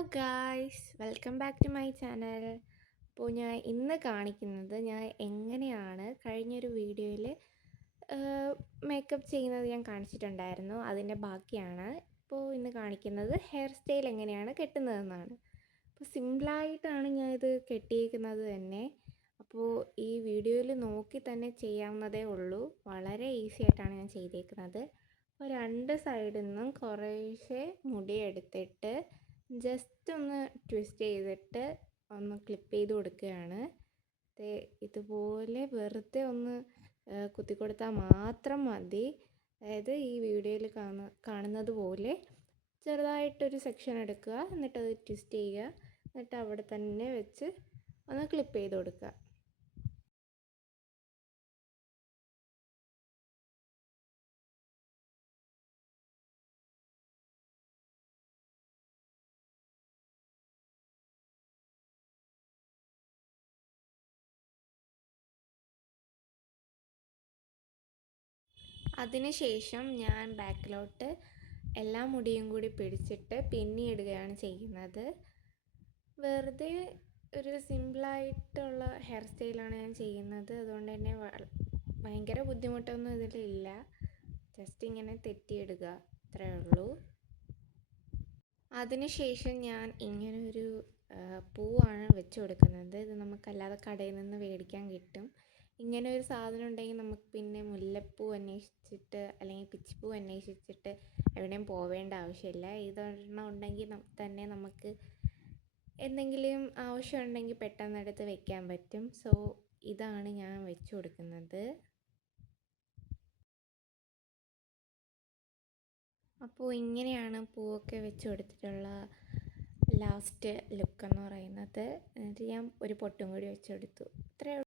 Guys, welcome back to my channel. അപ്പോൾ ഞാൻ ഇന്ന് കാണിക്കുന്നത് ഞാൻ എങ്ങനെയാണ് കഴിഞ്ഞൊരു വീഡിയോയിൽ മേക്കപ്പ് ചെയ്യുന്നത് ഞാൻ കാണിച്ചിട്ടുണ്ടായിരുന്നു. അതിൻ്റെ ബാക്കിയാണ് ഇപ്പോൾ ഇന്ന് കാണിക്കുന്നത്. ഹെയർ സ്റ്റൈൽ എങ്ങനെയാണ് കെട്ടുന്നതെന്നാണ്. അപ്പോൾ സിമ്പിളായിട്ടാണ് ഞാനിത് കെട്ടിയേക്കുന്നത് തന്നെ. അപ്പോൾ ഈ വീഡിയോയിൽ നോക്കി തന്നെ ചെയ്യാവുന്നതേ ഉള്ളൂ. വളരെ ഈസി ആയിട്ടാണ് ഞാൻ ചെയ്തേക്കുന്നത്. അപ്പോൾ രണ്ട് സൈഡിൽ നിന്നും കുറേശ്ശെ മുടി എടുത്തിട്ട് ജസ്റ്റ് ഒന്ന് ട്വിസ്റ്റ് ചെയ്തിട്ട് ഒന്ന് ക്ലിപ്പ് ചെയ്ത് കൊടുക്കുകയാണ്. ഇതുപോലെ വെറുതെ ഒന്ന് കുത്തി കൊടുത്താൽ മാത്രം മതി. അതായത് ഈ വീഡിയോയിൽ കാണുന്നത് പോലെ ചെറുതായിട്ടൊരു സെക്ഷൻ എടുക്കുക, എന്നിട്ടത് ട്വിസ്റ്റ് ചെയ്യുക, എന്നിട്ട് അവിടെ തന്നെ വെച്ച് ഒന്ന് ക്ലിപ്പ് ചെയ്ത് കൊടുക്കുക. അതിനുശേഷം ഞാൻ ബാക്കിലോട്ട് എല്ലാ മുടിയും കൂടി പിടിച്ചിട്ട് പിന്നിയിടുകയാണ് ചെയ്യുന്നത്. വെറുതെ ഒരു സിമ്പിളായിട്ടുള്ള ഹെയർ സ്റ്റൈലാണ് ഞാൻ ചെയ്യുന്നത്. അതുകൊണ്ട് തന്നെ ഭയങ്കര ബുദ്ധിമുട്ടൊന്നും ഇതിലില്ല. ജസ്റ്റ് ഇങ്ങനെ തെറ്റിയിടുക, അത്രയേ ഉള്ളൂ. അതിനുശേഷം ഞാൻ ഇങ്ങനൊരു പൂവാണ് വെച്ച് കൊടുക്കുന്നത്. ഇത് നമുക്കല്ലാതെ കടയിൽ നിന്ന് മേടിക്കാൻ കിട്ടും. ഇങ്ങനെ ഒരു സാധനം ഉണ്ടെങ്കിൽ നമുക്ക് പിന്നെ മുല്ലപ്പൂ അന്വേഷിച്ചിട്ട് അല്ലെങ്കിൽ പിച്ചിപ്പൂ അന്വേഷിച്ചിട്ട് എവിടെയും പോവേണ്ട ആവശ്യമില്ല. ഇതൊരെണ്ണം ഉണ്ടെങ്കിൽ തന്നെ നമുക്ക് എന്തെങ്കിലും ആവശ്യമുണ്ടെങ്കിൽ പെട്ടെന്ന് എടുത്ത് വെക്കാൻ പറ്റും. സോ ഇതാണ് ഞാൻ വെച്ച് കൊടുക്കുന്നത്. അപ്പോൾ ഇങ്ങനെയാണ് പൂവൊക്കെ വെച്ച് കൊടുത്തിട്ടുള്ള ലാസ്റ്റ് ലുക്ക് എന്ന് പറയുന്നത്. എന്നിട്ട് ഞാൻ ഒരു പൊട്ടും കൂടി വെച്ച് കൊടുത്തു. ഇത്രയേ